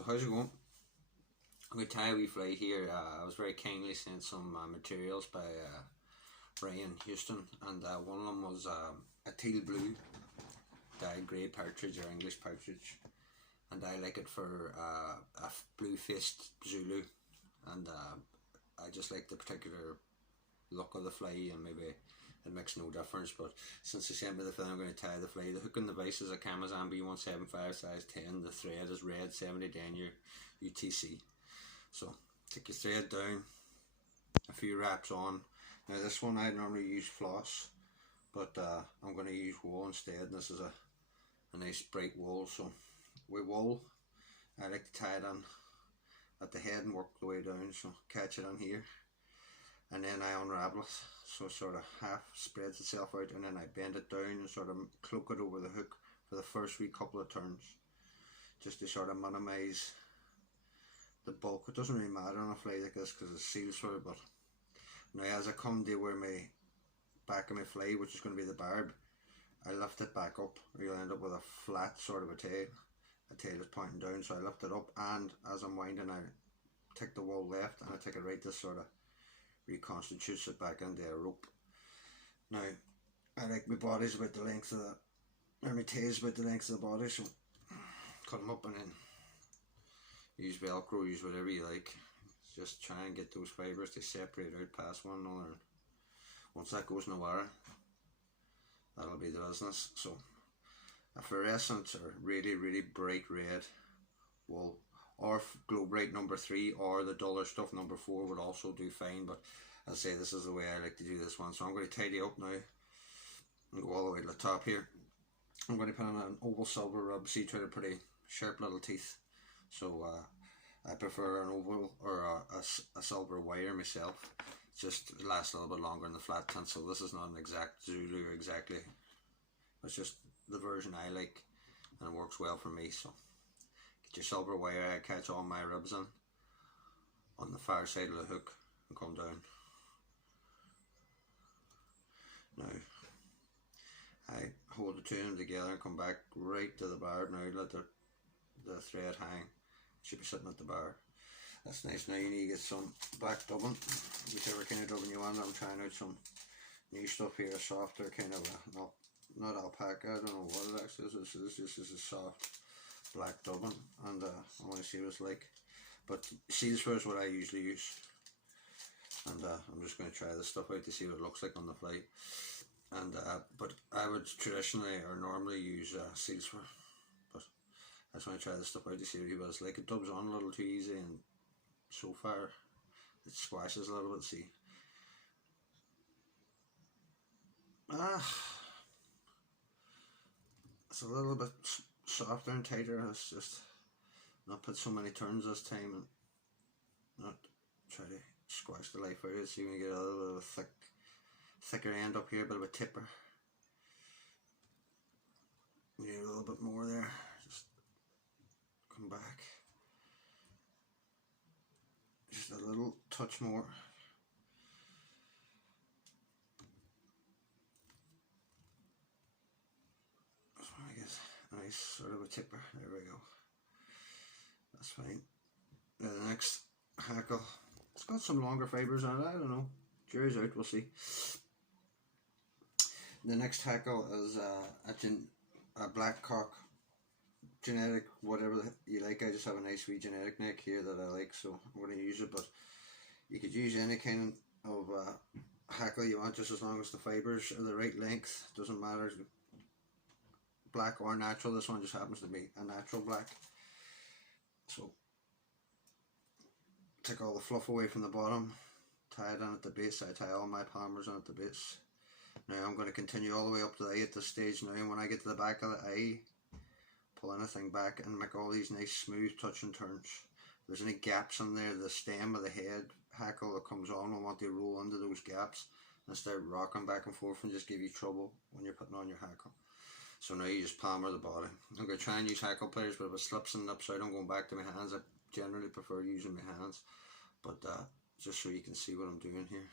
So how's it going? I'm going to tie a wee fly here. I was very kindly sent some materials by Ryan Houston, and one of them was a teal blue dyed grey partridge or English partridge, and I like it for a blue faced Zulu, and I just like the particular look of the fly, and maybe it makes no difference, but since they sent me the film, I'm going to tie the fly. The hook and the vise is a Kamazan B175 size 10. The thread is red 70 denier UTC. So take your thread down, a few wraps on. Now this one I normally use floss, but I'm going to use wool instead, and this is a nice bright wool. So with wool, I like to tie it on at the head and work the way down, so catch it on here, and then I unravel it, so it sort of half spreads itself out, and then I bend it down and sort of cloak it over the hook for the first wee couple of turns, just to sort of minimise the bulk. It doesn't really matter on a fly like this because it's seals for it, but now as I come to where my back of my fly, which is going to be the barb, I lift it back up, or you'll end up with a flat sort of a tail. The tail is pointing down, so I lift it up, and as I'm winding, I take the wool left and I take it right. This sort of reconstitutes it back into a rope. Now I like my body's about the length of the, or my tail's about the length of the body, so cut them up and then use Velcro, use whatever you like. Just try and get those fibres to separate out past one another. Once that goes in the wire, that'll be the business. So a fluorescent or really bright red wool, or Glow Bright number 3, or the duller stuff number 4 would also do fine, but as I say, this is the way I like to do this one. So I'm going to tidy up now and go all the way to the top here. I'm going to put on an oval silver rub. See, try to pretty sharp little teeth, so I prefer an oval or a silver wire myself. Just lasts a little bit longer in the flat tinsel. This is not an exact Zulu or exactly, it's just the version I like, and it works well for me. So get your silver wire. I catch all my ribs in on the far side of the hook and come down. Now I hold the two of them together and come back right to the barb. Now let the thread hang. Should be sitting at the bar. That's nice. Now you need to get some black dubbing, whichever kind of dubbing you want. I'm trying out some new stuff here, a softer kind of not alpaca, I don't know what it actually is. This is a soft black dubbing, and I want to see what it's like. But seals fur is what I usually use, and I'm just going to try this stuff out to see what it looks like on the fly. And but I would traditionally or normally use seals fur, but I just want to try this stuff out to see what it's like. It dubs on a little too easy, and so far it squashes a little bit. See, it's a little bit softer and tighter. It's just not put so many turns this time, and not try to squash the life out of it. So you get a little bit of a thicker end up here, a bit of a tipper. You need a little bit more there. Just come back. Just a little touch more. That's what I guess. Nice sort of a tipper. There we go. That's fine. Now the next hackle, it's got some longer fibres on it. I don't know. Jury's out. We'll see. The next hackle is a black cock genetic, whatever you like. I just have a nice wee genetic neck here that I like, so I'm going to use it. But you could use any kind of hackle you want, just as long as the fibres are the right length. Doesn't matter, black or natural. This one just happens to be a natural black. So take all the fluff away from the bottom, tie it on at the base. I tie all my palmers on at the base. Now I'm going to continue all the way up to the eye at this stage now, and when I get to the back of the eye, pull anything back and make all these nice smooth touching turns. If there's any gaps in there, the stem of the head hackle that comes on will want to roll into those gaps and start rocking back and forth and just give you trouble when you're putting on your hackle. So now you just palmer the body. I'm going to try and use hackle pliers, but if it slips and nips out, I'm going back to my hands. I generally prefer using my hands, but just so you can see what I'm doing here.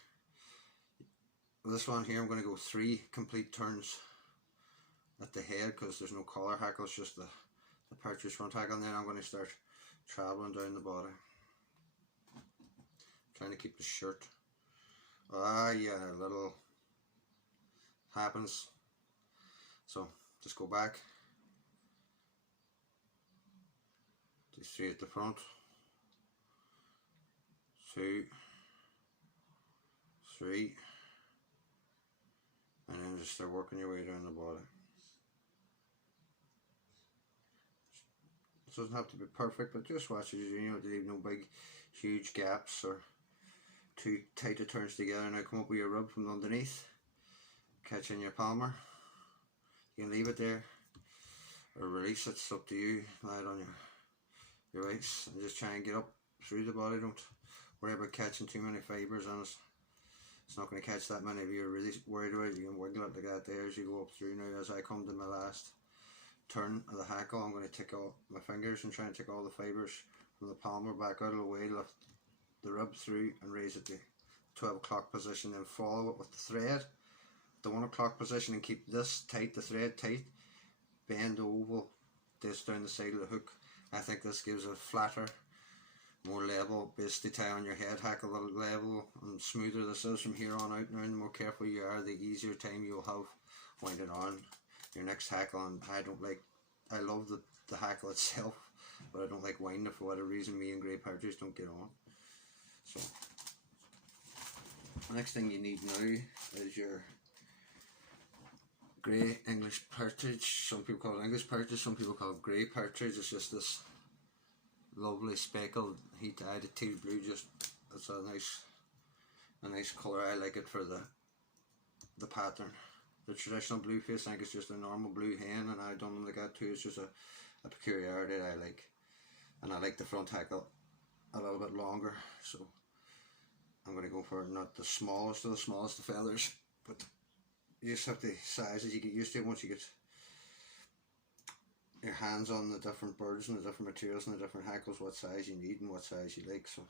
This one here, I'm going to go 3 complete turns at the head because there's no collar hackle, it's just the partridge front hackle, and then I'm going to start travelling down the body. Trying to keep the shirt. Ah, yeah, a little happens. So just go back. Do 3 at the front. 2, 3, and then just start working your way down the body. It doesn't have to be perfect, but just watch it. You know, to leave no big, huge gaps or too tight of turns together. Now come up with your rub from underneath, catch in your palmer. You can leave it there or release it, it's up to you. Lie it on your waist and just try and get up through the body. Don't worry about catching too many fibres on it. It's not going to catch that many if you're really worried about it. You can wiggle it like that there as you go up through. Now as I come to my last turn of the hackle, I'm going to take out my fingers and try and take all the fibres from the palmer back out of the way, lift the rub through and raise it to 12 o'clock position, then follow it with the thread, the 1 o'clock position, and keep this tight, the thread tight. Bend the oval this down the side of the hook. I think this gives a flatter, more level base to tie on your head hackle. The level and smoother this is from here on out now, and the more careful you are, the easier time you'll have winding on your next hackle. And I love the hackle itself, but I don't like winding for whatever reason. Me and grey partridge don't get on. So the next thing you need now is your grey English partridge. Some people call it English partridge, some people call it grey partridge. It's just this lovely speckled heat dyed teal blue. Just it's a nice colour. I like it for the pattern. The traditional blue face, I think it's just a normal blue hen, and I've done them like that too. It's just a peculiarity that I like, and I like the front hackle a little bit longer. So I'm going to go for not the smallest of feathers, but you just have the sizes. You get used to it once you get your hands on the different birds and the different materials and the different hackles, what size you need and what size you like. So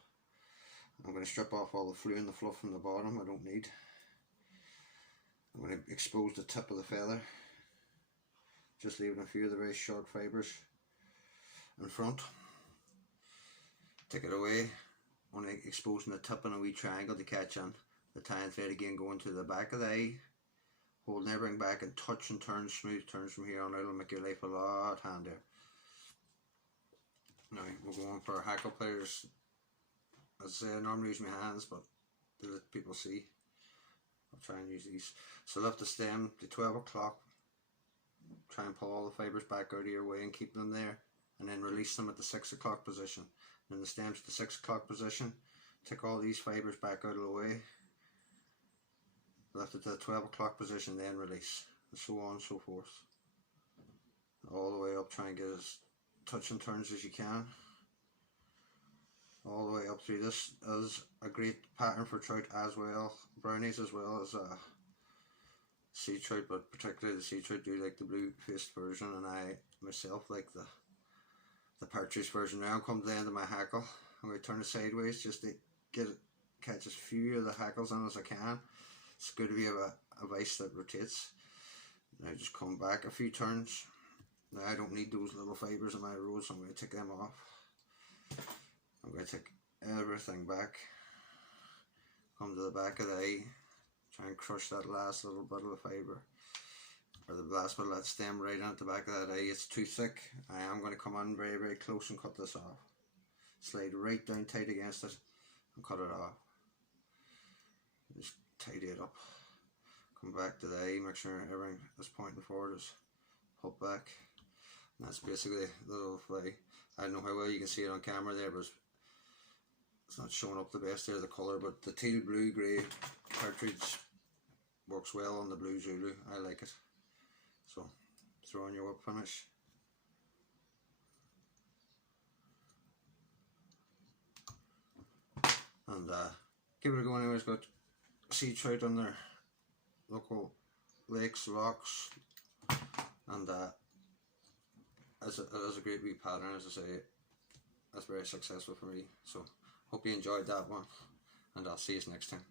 I'm going to strip off all the flew and the fluff from the bottom I don't need. I'm going to expose the tip of the feather, just leaving a few of the very short fibres in front. Take it away, only exposing the tip in a wee triangle to catch on. The tie and thread again going to the back of the eye, holding everything back and touch and turn, smooth turns from here on out. It'll make your life a lot handier. Now we're going for hackle pliers. As I say, I normally use my hands, but to let people see, I'll try and use these. So lift the stem to 12 o'clock, try and pull all the fibres back out of your way and keep them there, and then release them at the 6 o'clock position. Then the stem's to the 6 o'clock position, take all these fibres back out of the way, lift it to the 12 o'clock position, then release, and so on and so forth. All the way up, try and get as touch and turns as you can. All the way up through. This is a great pattern for trout as well, brownies as well as sea trout, but particularly the sea trout do like the blue faced version, and I myself like the partridge version. Now I'm coming to the end of my hackle. I'm going to turn it sideways just to catch as few of the hackles on as I can. It's good if you have a vise that rotates. Now just come back a few turns. Now I don't need those little fibres in my road, so I'm going to take them off. I'm going to take everything back, come to the back of the eye, try and crush that last little bit of the fibre, or the last bit of that stem right on at the back of that eye. It's too thick. I am going to come on very, very close and cut this off. Slide right down tight against it and cut it off. Just tidy it up. Come back to the eye, make sure everything is pointing forward, is pulled back. And that's basically the little fly. I don't know how well you can see it on camera there, but it's not showing up the best there, the colour, but the teal blue grey partridge works well on the blue Zulu. I like it. So throw on your whip finish. And keep it going anyway. It's got sea trout on their local lakes, locks, and it is a great wee pattern. As I say, that's very successful for me. So hope you enjoyed that one, and I'll see you next time.